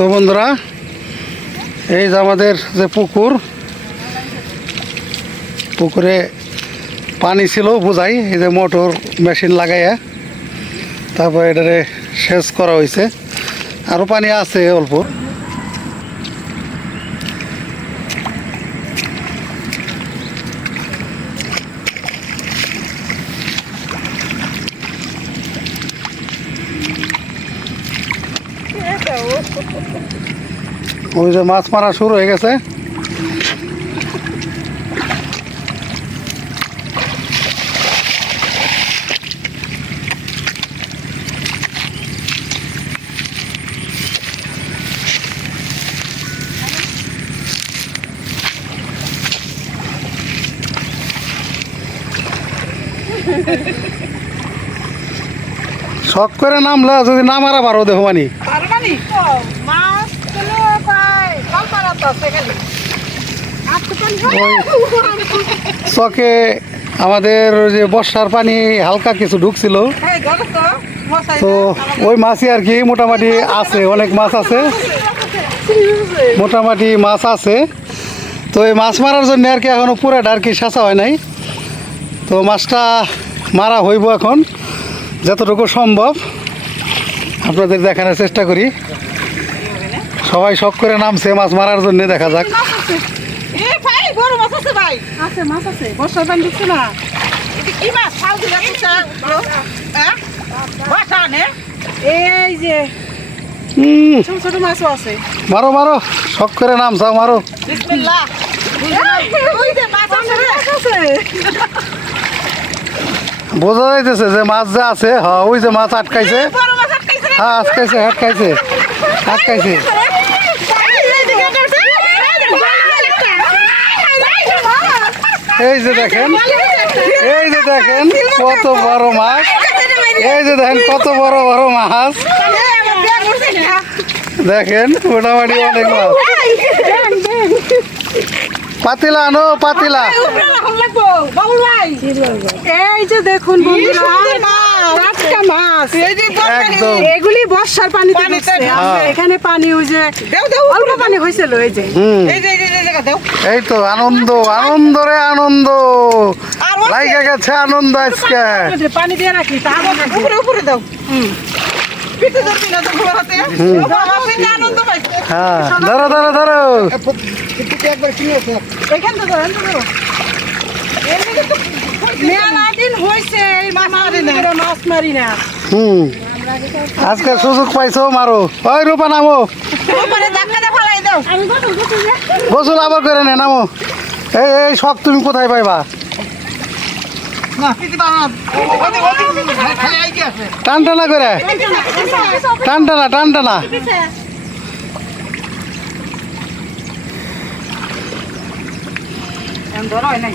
তো বন্ধুরা, এই যে আমাদের যে পুকুর, পুকুরে পানি ছিল বোঝাই, এই যে মোটর মেশিন লাগাইয়া, তারপর এটারে সেচ করা হয়েছে আরও পানি আছে অল্প। ওই যে মাছ মারা শুরু হয়ে গেছে। শখ করে নামলা, যদি না মারা পারো দেখো মানি। চকে আমাদের যে বর্ষার পানি, হালকা কিছু ঢুকছিল। তো তো ওই মাছই আর কি মোটামুটি আছে, অনেক মাছ আছে। মোটামুটি মাছ আছে। তো এই মাছ মারার জন্য আর কি এখনও পুরাটা আর কি সাঁচা হয় নাই। তো মাছটা মারা হইব এখন, যতটুকু সম্ভব। আপনাদের দেখানোর চেষ্টা করি। সবাই শখ করে নামছে মাছ মারার জন্য দেখা যাক। এ ভাই বড় মাছ আছে ভাই। আছে মাছ আছে। বর্ষার পানি ঢুকছে না। এটা কি মাছ? ফাল দিয়ে রাখছে হ্যাঁ? বাসা নে। এই যে হুম, ছোট ছোট মাছও আছে। মারো মারো। শখ করে নামছাও মারো। বোঝা যাইতেছে যে মাছ যে আছে হ্যাঁ ওই যে মাছ আটকাইছে। বড় মাছ আটকাইছে রে। হ্যাঁ আটকাইছে আটকাইছে আটকাইছে। এই যে দেখেন, এই যে দেখেন কত বড় মাছ। এই যে দেখেন কত বড় বড় মাছ। দেখেন, মোটামুটি অনেক মাছ পাতিলা আনো, পাতিলা। এই যে দেখুন বন্ধুরা টাটকা মাছ। একদম। এগুলি বর্ষার পানিতে ঢুকছে। হ্যাঁ। এখানে পানি ওই যে অল্প পানি হয়েছিল এই যে। এই তো আনন্দ আনন্দ রে আনন্দ। লাইগা গেছে আনন্দ আজকে। পানি দিয়ে রাখি উপরে উপরে দাও। হ্যাঁ। ধরো ধরো ধরো। এখান থেকে ধরো, এখান থেকে ধরো। মেলা দিন হয়েছে মাছ মারি না মাছ মারি না। হুম। আজকে সুযোগ পাইছো মারো। ওই রূপা নামো। গোসল আবার করে নে নামো। এই এই শখ তুমি কোথায় পাইবা? টান টানা করে। টান টানা টান টানা ধরো নাই।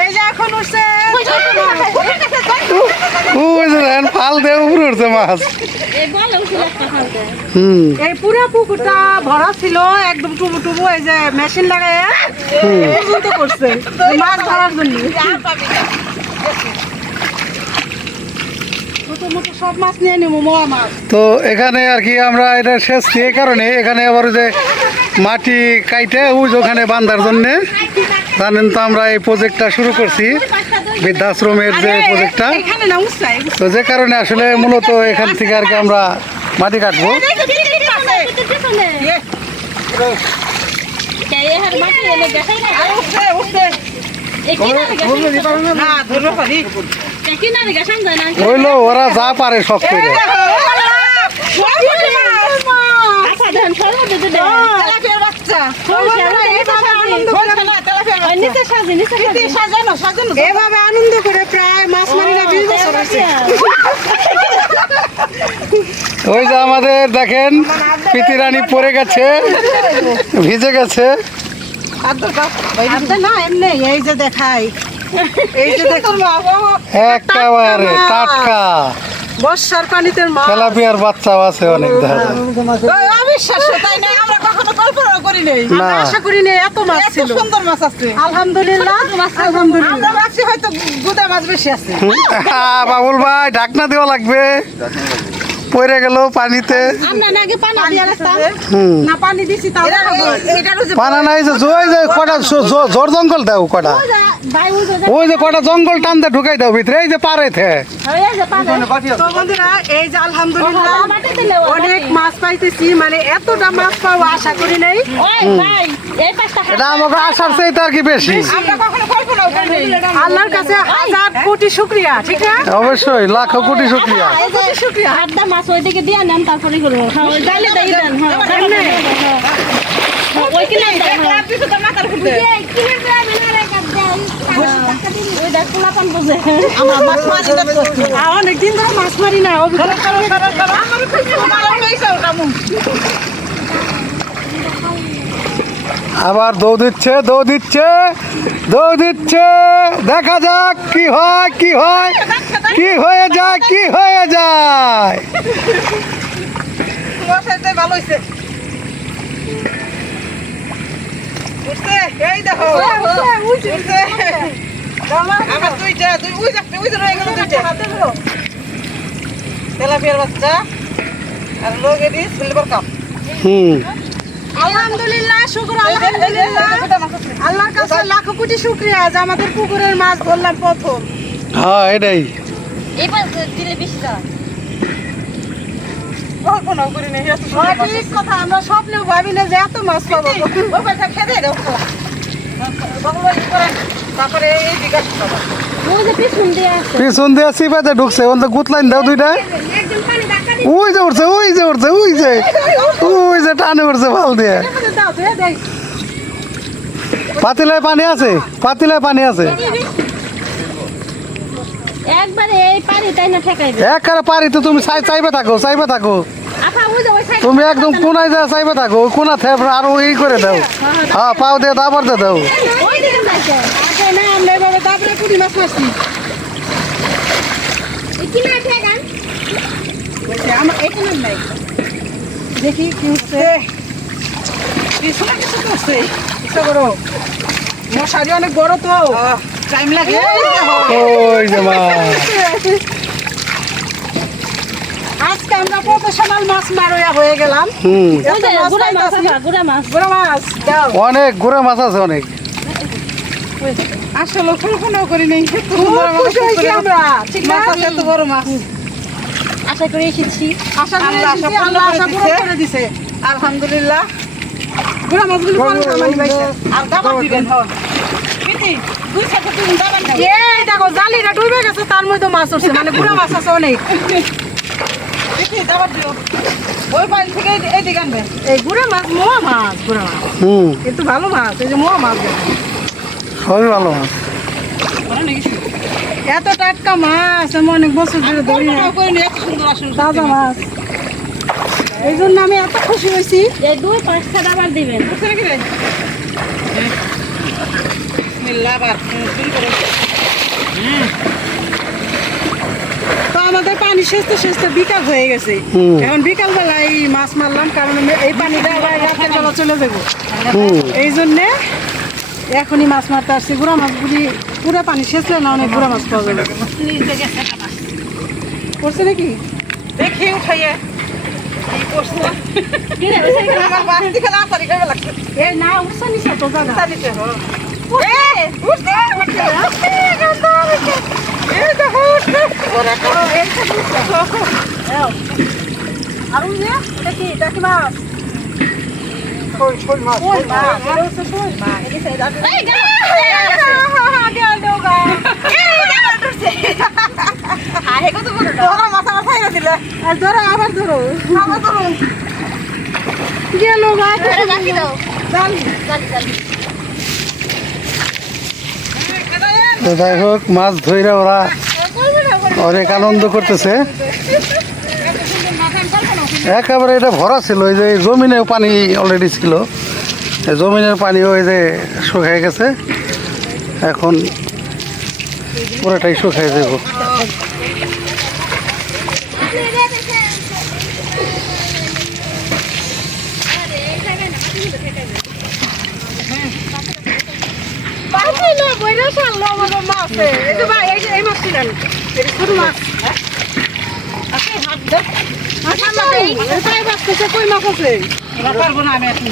এই যে এখন উঠছে। ফাল দিয়ে উপরে উঠছে মাছ। এই পুরো পুকুরটা ভরা ছিল একদম টুবু টুবু এই যে মেশিন লাগায় করছে মাছ ধরার জন্য ছোট মোটো সব মাছ নিয়ে নিবো মোয়া মাছ তো এখানে আর কি আমরা এটা শেষ এই কারণে এখানে আবার যে মাটি কাইটে উজ ওখানে বান্ধার জন্যে। জানেন তো আমরা এই প্রজেক্টটা শুরু করছি বৃদ্ধাশ্রমের যে প্রজেক্টটা তো যে কারণে আসলে মূলত এখান থেকে আর কি আমরা মাটি কাটবো। পিছনে এই হার মাটি এনে দেখাই না পারি হইল ওরা যা পারে করে আচ্ছা সাজানো এভাবে আনন্দ করে প্রায় বিশ বছর আছে। ওই যে আমাদের দেখেন পিতিরানি পড়ে গেছে ভিজে গেছে। না এমনি এই যে দেখাই। এই যে দেখুন একেবারে টাটকা বর্ষার পানিতে মাছ। তেলাপিয়ার বাচ্চাও আছে অনেক দেখা যায়। অবিশ্বাস্য তাই না? আমরা কখনো কল্পনা করি নাই। না। আশা করি নাই এত মাছ এত সুন্দর মাছ আছে। আলহামদুলিল্লাহ আলহামদুলিল্লাহ। আমরা ভাবছি হয়তো গুদা মাছ বেশি আছে। বাবুল ভাই ঢাকনা দেওয়া লাগবে। পড়ে গেল পানিতে। পানা নাই যে ওই যে কটা জোর জঙ্গল দাও কটা। ওই যে কটা জঙ্গল টানতে ঢুকাই দাও ভিতরে এই যে পারে থে। ওই যে পানা তো বন্ধুরা এই যে আলহামদুলিল্লাহ ওখানে মাটি দিলে ওই অনেক। মাছ পাইতেছি মানে এতটা মাছ পাবো আশা করি নাই। এটা আমাকে চাইতে আর কি বেশি। আমরা কখনো কল্পনাও করি নাই। আল্লাহর কাছে হাজার কোটি শুক্রিয়া ঠিক না? অবশ্যই লাখো কোটি শুক্রিয়া। এই ওইদিকে দিয়ে নেন তারপরে করব। হ্যাঁ দিয়ে দেন হ্যাঁ হ্যাঁ, ওই কিনে দেন অনেকদিন ধরে মাছ মারি না আবার দৌ দিচ্ছে দৌ দিচ্ছে দৌ দিচ্ছে। দেখা যাক কি হয় কি হয়। কি হয়ে যায় কি হয়ে যায়? ভালো হইছে। উঠছে এই দেখো। আমার দুইটা দুই যাচ্ছে উই রয়ে গেল দুইটা। তেলাপিয়ার বাচ্চা আর লোক এটি সিলভার কাপ হুম। আলহামদুলিল্লাহ শুক্র আলহামদুলিল্লাহ। আল্লাহর কাছে লাখো কোটি শুক্রিয়া যে আমাদের পুকুরের মাছ ধরলাম প্রথম। হ্যাঁ এটাই। এবার দিলে বেশি দাও কল্পনাও করি নাই এত সুন্দর হ্যাঁ, মাছ ঠিক কথা আমরা স্বপ্নেও ভাবি না যে এত মাছ পাবো। ও পয়সা খেদে দাও বাবুবাড়ি করে তারপরে এই দিকে খাব ওই যে পিছন দিয়ে আছে। পিছন দিয়ে চিপাতে ঢুকছে ওন তো গুতলাইন দাও দুইটা। ওই যে উঠছে ওই যে উঠছে ওই যে ওই যে টানে উঠছে ভালো দিয়ে। পাতিলায় পানি আছে পাতিলায় পানি আছে। একবারে এই পানি তাই না ঠেকাইবে একারে পারি তো তুমি চাই চাইবে থাকো চাইবে থাকো। ওই ওই তুমি একদম কোনায় যা চাইবে থাকো ওই কোনা থেপ আরও এই করে দাও। হ্যাঁ পাও দিয়ে দাবার দিয়ে দাও। ওই না না নাই। দেখি কি হচ্ছে। কিছু করছে ইচ্ছা করো। মশারি অনেক বড় তো। টাইম লাগে? ওই যে মা। আজকে আমরা প্রফেশনাল মাছ মারোয়া হয়ে গেলাম। মাছ গুড়া মাছ গুড়া মাছ। দাও। অনেক ঘুরে মাছ আছে অনেক। আসলে কল্পনাও করি নাই আমরা ঠিক মাছ আছে এত বড় মাছ। আশা করে এসেছি। আশা করি এসেছি, আল্লাহ আশা পূরণ দিছে। করে দিছে। আলহামদুলিল্লাহ। বুড়া মাছগুলো পাইছে আর দাবার দিবেন হন এই দেখো জালিটা ডুবে গেছে তার মধ্যে মাছ উঠছে মানে বুড়া মাছ আছে অনেক। কিতি ওই পানি থেকে এই- এই এই গুড়া মাছ মোয়া মাছ গুড়া মাছ। হুম। কিন্তু ভালো মাছ এই যে মোয়া মাছ। সবই ভালো মাছ। এত টাটকা মাছ আমি অনেক বছর ধরে ধরি তাজা মাছ। এই জন্য আমি এত খুশি হয়েছি। এই দুই পাঁচটা আবার দিবেন বুঝছে নাকি রে বিসমিল্লাহ বার শুরু করো তো আমাদের পানি সেচতে সেচতে বিকাল হয়ে গেছে। এখন বিকাল বেলা এই মাছ মারলাম কারণ এই পানিটা আবার রাতের বেলা চলে যাব। এই জন্যে এখনই মাছ মারতে আসছি। গুড়া মাছগুলি পুরো পানি সেচলে না অনেক গুড়া মাছ পাওয়া যাবে। করছে নাকি? দেখি উঠাইয়ে। করছে। আমার বাস থেকে না ধরো আবার ধরো আবার ধরো গেল রাখি দাও জালি জালি জালি তো যাই হোক, মাছ ধরে ওরা অনেক আনন্দ করতেছে। একেবারে এটা ভরা ছিল, ওই যে জমিনের পানি অলরেডি ছিল। জমিনের পানি ওই যে শুকিয়ে গেছে। এখন পুরোটাই শুকিয়ে যাব পাখি না বইরা মাছ এই যে ভাই এই এই মাছ ছিলেন এই ছোট মাছ কই মাছ আছে? এবার পারব না আমি এখন।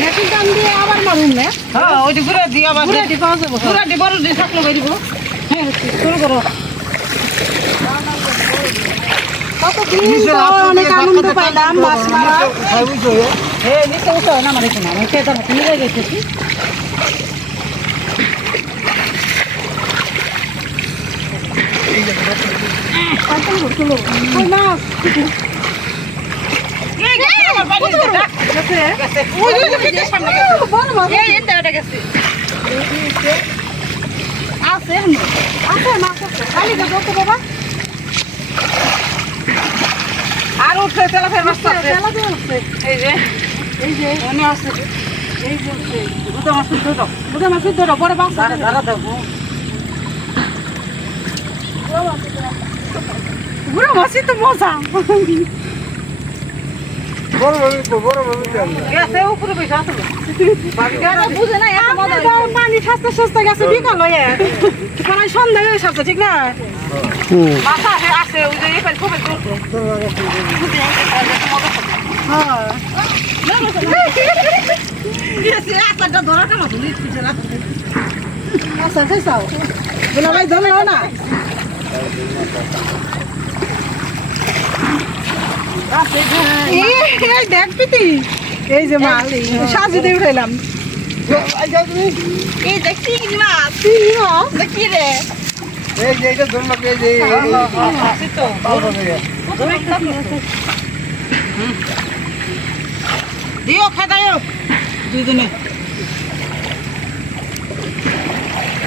মেশিন টান দিয়ে আবার মারুন না হ্যাঁ ওই ঘুরে দিয়ে আবার পুরো ডিপা আছে ঘুরে দিয়ে বড় দিয়ে থাকল বেরিব। হ্যাঁ শুরু করো। কতদিন তো অনেক আনন্দ পাইলাম মাছ মারা। উঠো এখানে আমি খেতে হাতে নিয়ে গেছি কই মাছ বড় মাছ আছে আছে মাছ আছে গো তো বাবা আর উঠছে তেলা ফের আছে তেলা দিয়ে। এই যে এই যে মনে আছে। এই যে। দুটো মাছ ধরো বড় মাছ দাঁড়া দাঁড়া দেখো বুড়ো মাছই তো মজা গেছে উপরে পয়সা আসলো বুঝে না পানি সস্তা সস্তা গেছে বিকাল হয়ে। সবাই সন্ধ্যা হয়ে সস্তা ঠিক না? আছে আছে ওই যে এখানে খুব দূর হ্যাঁ গেছে একটা ধরা কেন ধুলি পিছে রাখ আচ্ছা খাইছাও বলে ভাই জমে না এই দেখ পিতি এই যে মাল সাজি দিয়ে উঠাইলাম এই দেখছি কি মাছ চিংড়ি মাছ দেখি রে দিও খেদায়ও দুজনে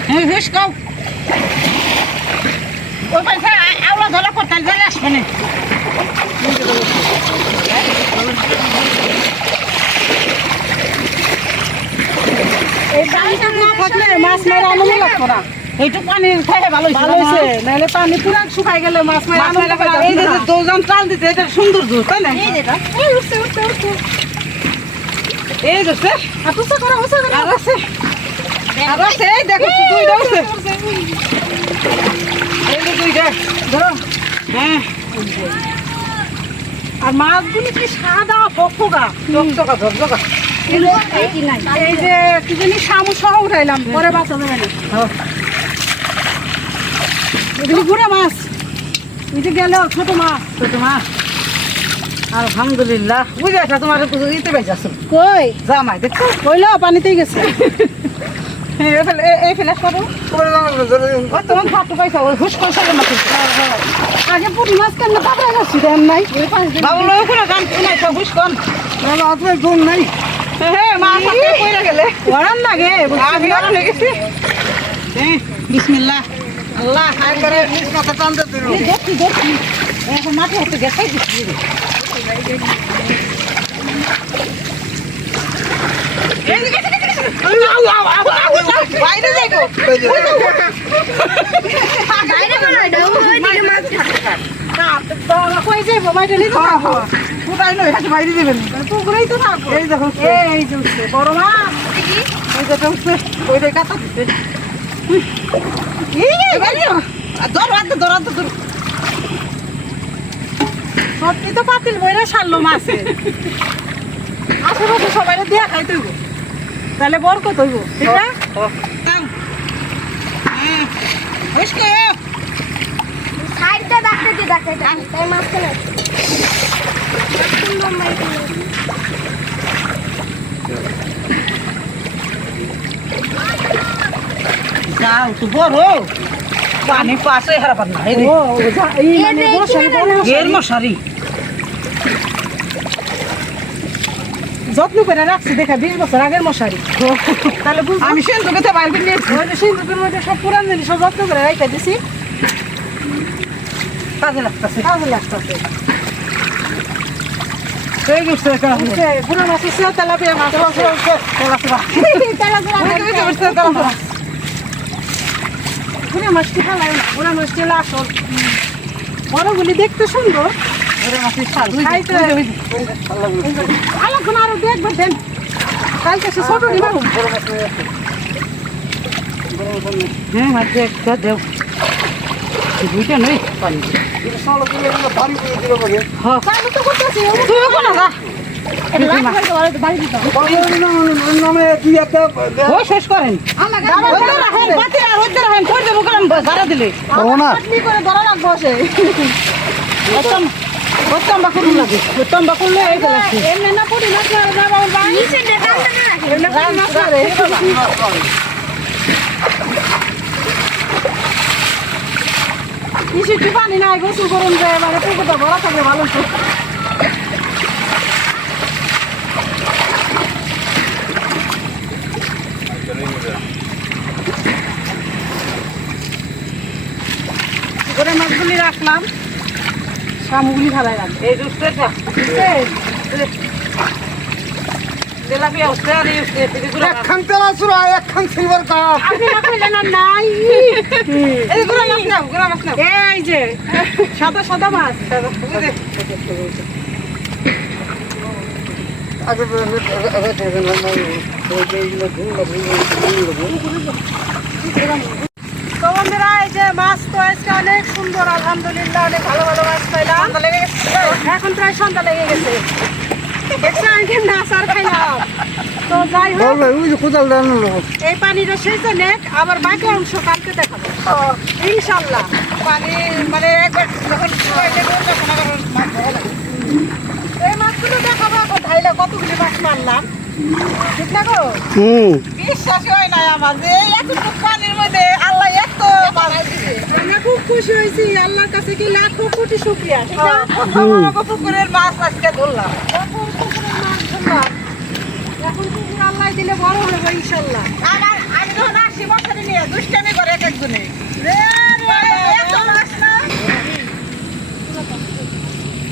হ্যাঁ বেশ কাও। ওই পয়সা আওলা ধরা করতে জালে আসবে না। এই পানিটা না থাকলে মাছ মারা আনন্দ লাগতো না। এইটুক পানি খাইলে ভালো ভালো হয়েছে নাহলে পানি পুরা শুকাই গেলে মাছ মারা আনন্দ এই যে না। চাল দিতে এটা সুন্দর জোর তাই না? উঠছে উঠছে উঠছে। এই দেখছে আর করো আছে আর? আছে এই দেখো দুইটা আছে এই যে দুইটা ধরো। হ্যাঁ। আর মাছগুলি কি সাদা ফকফকা? চকচকা ঝকঝকা এই যে কি জানি শামু সহ উঠাইলাম পরে বাঁচা যাবে না। হ্যাঁ। এগুলি গুড়া মাছ। এই যে গেল ছোট মাছ। ছোট মাছ। আলহামদুলিল্লাহ। বুঝে এটা তোমার ইতে বেঁচে আসল কই? জামাই দেখছ? কইলো পানিতেই গেছে। এই ফেলে- এই- এই ফেলে করো তোমার খাটু পয়সা হুস মাছ আগে পুরি মাছ কেন কাপড়া যাচ্ছি দেন নাই। বাবু লোক কোনো গান শুনাই তো হুস কন আপনার গুণ নাই। হ্যাঁ মাছ আছে গেলে। ওরান লাগে আর লেগেছি। হ্যাঁ বিসমিল্লাহ। আল্লাহ হায় করে এই দেখছি দেখছি। এখন মাঠে হতে গেছে বাইরে হাতে দেবেন পুকুরেই তো থাকব এই দেখো এই যে বড় মাছ উঠছে ওইটাই কাটা দিতে আনতে ধরো আনতে ধরো সত্যি তো পাতিল বইরা সারলো মাছে। আশেপাশে সবাই দিয়া খাই তৈব। তাহলে বর কত হইব? ঠিক না? হ্যাঁ। যাও তো বড়। পানি পাশে হারাবার না এই মানে মশারি। যত্ন করে রাখছি দেখা বিশ বছর আগের মশারি। তাহলে বুঝব আমি সেন্দুকে তো বাইরে নিয়েছি। ওই যে সিন্ধুকের মধ্যে সব পুরান জিনিস সব যত্ন করে রাখতে দিছি। কাজে লাগতেছে। কাজে লাগতেছে। মাছ তেলাপিয়া মাছ তেলাপিয়া মাছটি মাছটি বড়গুলি দেখতে সুন্দর। আরও দেখবেন দেন। কালকে সে ছোট হ্যাঁ মাঝে একটা দেও। দুইটা নেই পানি আমি তো করতেছি তুই কোনো যা শেষ করেন। ওইটা রাখেন বাতি আর করে দেবো দিলে। বাবা নিচে টানতে না রাখে এমনি পড়ি না করে নিশ্চিত পানি নাই গোসল করুন যে মানে পুকুরটা ভরা থাকলে ভালো তো। করে মাছগুলি রাখলাম। শামুগুলি ভালাই রাখব এই এগুলো একখান তেলা চুরা একখান সিলভার কাপ আপনি না কইলেন নাই এই গুলো মাছ নাও গুলো মাছ নাও এই যে সাদা সাদা মাছ মাছ তো আজকে অনেক সুন্দর আলহামদুলিল্লাহ অনেক ভালো ভালো মাছ পাইলাম। এখন প্রায় সন্ধ্যা লেগে গেছে। দেখছ আজকে মাছ আর খাইলাম। তো যাই হোক ওই যে কোদাল দেন এই পানিটা শেষ নেক আবার বাকি অংশ কালকে দেখাবো। ইনশাল্লাহ। পানি মানে একবার যখন এই মাছগুলো দেখাবো এখন কতগুলি মাছ মারলাম। ঠিক না গো? হুম। হয় না আমার যে পানির মধ্যে আমরা খুব খুশি হয়েছি আল্লাহর কাছে কি লাখো কোটি শুক্রিয়া ঠিক না? আমার পুকুরের মাছ আজকে ধরলাম। পুকুরের মাছ ধরলাম। এখন পুকুর আল্লাহ দিলে বড় হবে ইনশাল্লাহ আমার আমি যখন আসি মশারি নিয়ে দুষ্টামি করে এক একজনে। রে রে এত মাছ না।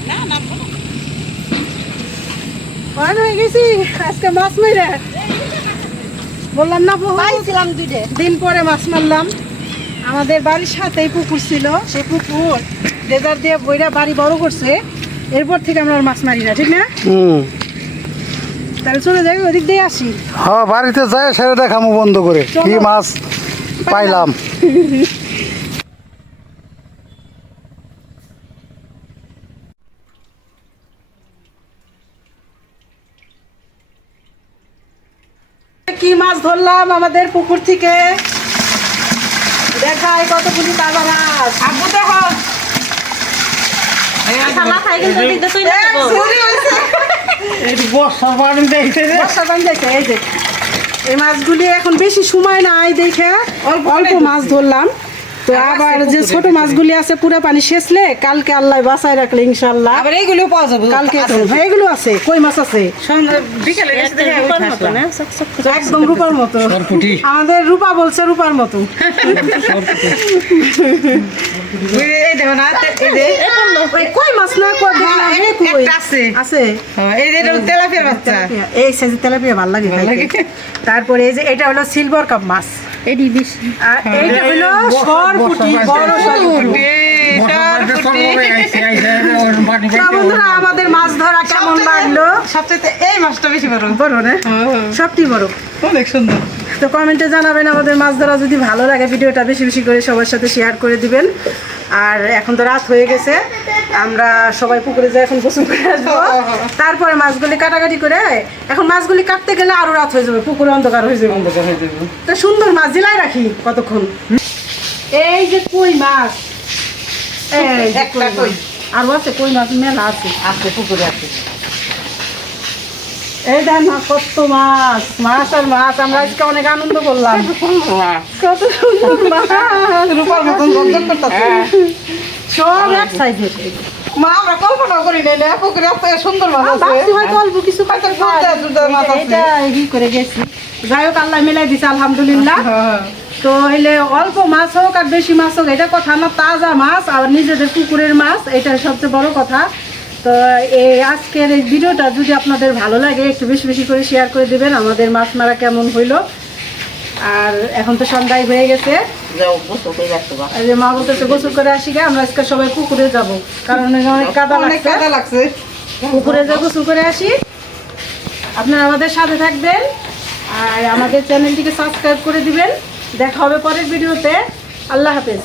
না না অনেক হয়ে গেছি আজকে মাছ মেরে বললাম না দিন পরে মাছ মারলাম। আমাদের বাড়ির সাথেই পুকুর ছিল। সেই পুকুর লেজার দিয়ে বইরা বাড়ি বড় করছে। এরপর থেকে আমরা মাছ মারি না ঠিক না? তাহলে চলে যাই ওদিক দিয়ে আসি। হ্যাঁ বাড়িতে সেটা দেখামো বন্ধ করে। কি মাছ পাইলাম। কি মাছ ধরলাম আমাদের পুকুর থেকে? দেখাই কতগুলি তাজা মাছ। তো দেখো এই যে। এই মাছগুলি এখন বেশি সময় নাই দেখে অল্প অল্প মাছ ধরলাম। তো আবার যে ছোট মাছগুলি আছে পুরো পানি শেষলে কালকে আল্লাহ বাঁচায় রাখলে ইনশাল্লাহ আবার এইগুলো পাওয়া যাবে কালকে। এগুলো আছে কই মাছ আছে? সন্ধ্যা বিকেলে। একদম রূপার মতো। আমাদের রূপা বলছে রূপার মতো। ওই এই দেখো না এই যে। ওই কই মাছ না কই হ্যাঁ, এই কই। একটা আছে। আছে? হ্যাঁ, এই যে এটা তেলাপিয়ার বাচ্চা। এই সাইজের তেলাপিয়া ভালো লাগে। তারপরে এই যে এটা হলো সিলভার কাপ মাছ। এডি বেশি। আর এইটা হলো সরপুটি বড় সরপুটি। আমাদের মাছ ধরা কেমন লাগল? সবচেয়ে এই মাছটা বেশি বড়। বড় না? সবটি বড়। অনেক সুন্দর। তো কমেন্টে জানাবেন আমাদের মাছ ধরা যদি ভালো লাগে ভিডিওটা বেশি বেশি করে সবার সাথে শেয়ার করে দিবেন। আর এখন তো রাত হয়ে গেছে। আমরা সবাই পুকুরে যাই এখন গোসল করে আসব। তারপরে মাছগুলি কাটাকাটি করে এখন মাছগুলি কাটতে গেলে আরও রাত হয়ে যাবে পুকুরে অন্ধকার হয়ে যাবে। অন্ধকার হয়ে যাবে। তো সুন্দর মাছ জেলায় রাখি কতক্ষণ। এই যে কই মাছ? একটা কই। আরও আছে কই মাছ? মেলা আছে। আছে পুকুরে আছে। এই দেখ না কত মাছ। মাছ আর মাছ আমরা আজকে অনেক আনন্দ করলাম। কত সুন্দর মাছ। রূপার মতন করতেছে। সব এক সাইজের মা আমরা কল্পনা করি নাই না পুকুরে এত সুন্দর মাছ আছে হয়তো অল্প কিছু হয়তো খাই। সুন্দর সুন্দর মাছ আছে। এটা ই করে গেছি। যাই হোক আল্লাহ মিলাই দিছে আলহামদুলিল্লাহ। তো হইলে অল্প মাছ হোক আর বেশি মাছ হোক এটা কথা না তাজা মাছ আর নিজেদের পুকুরের মাছ এটা সবচেয়ে বড় কথা। তো এই আজকের এই ভিডিওটা যদি আপনাদের ভালো লাগে একটু বেশি বেশি করে শেয়ার করে দেবেন আমাদের মাছ মারা কেমন হইল। আর এখন তো সন্ধ্যায় হয়ে গেছে মা বলতেছে গোসল করে আসি গে আমরা আজকে সবাই পুকুরে যাব কারণ অনেক কাদা অনেক কাদা লাগছে পুকুরে যে গোসল করে আসি আপনারা আমাদের সাথে থাকবেন আর আমাদের চ্যানেলটিকে সাবস্ক্রাইব করে দিবেন দেখা হবে পরের ভিডিওতে আল্লাহ হাফেজ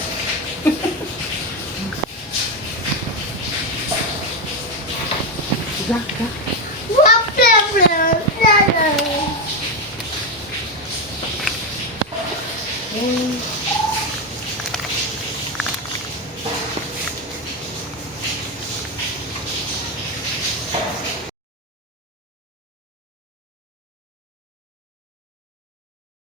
Yay!